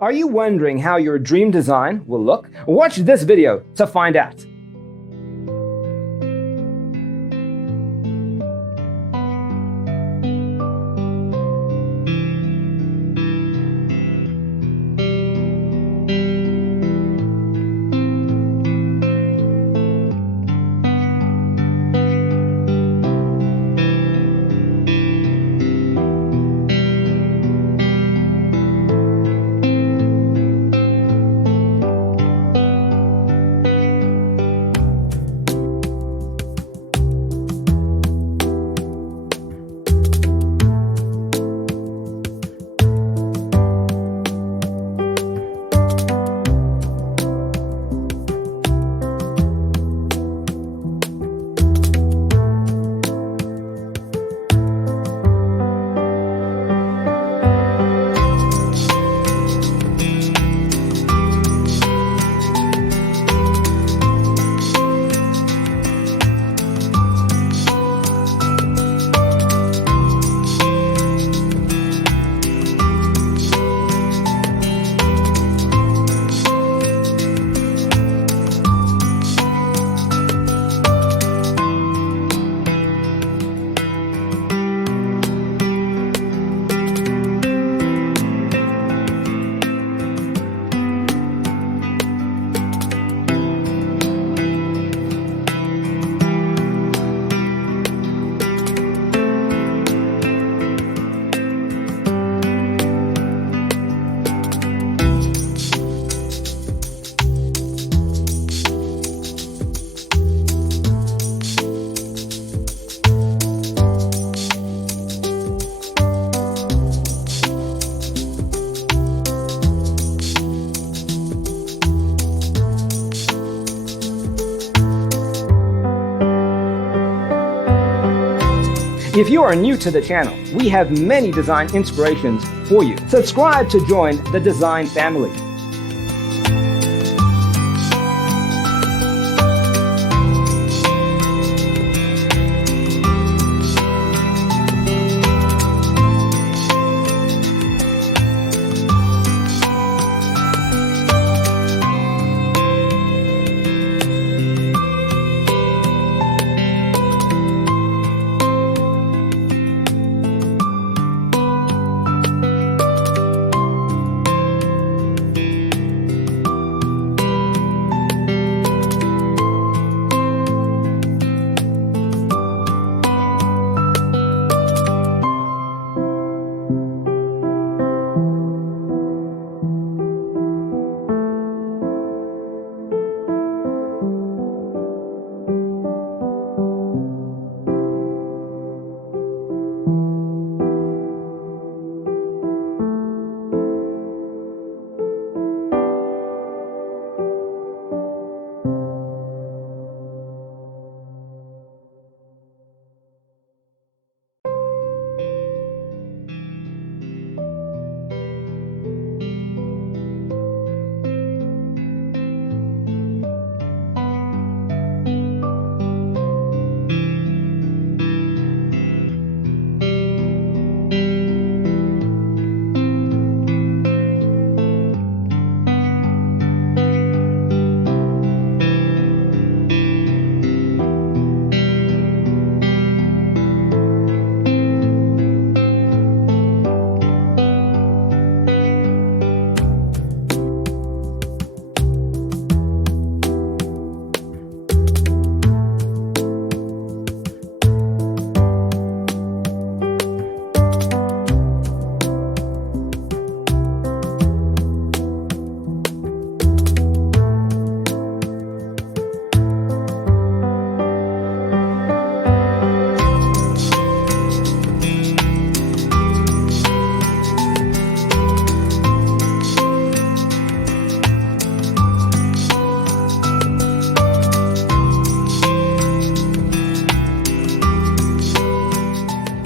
Are you wondering how your dream design will look? Watch this video to find out. If you are new to the channel, we have many design inspirations for you. Subscribe to join the design family.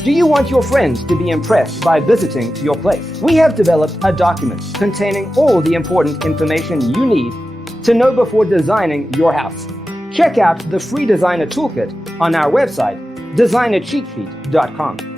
Do you want your friends to be impressed by visiting your place? We have developed a document containing all the important information you need to know before designing your house. Check out the free designer toolkit on our website, designercheatsheet.com.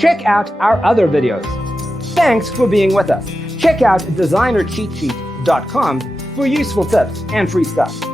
check out our other videos. Thanks for being with us. Check out designercheatsheet.com for useful tips and free stuff.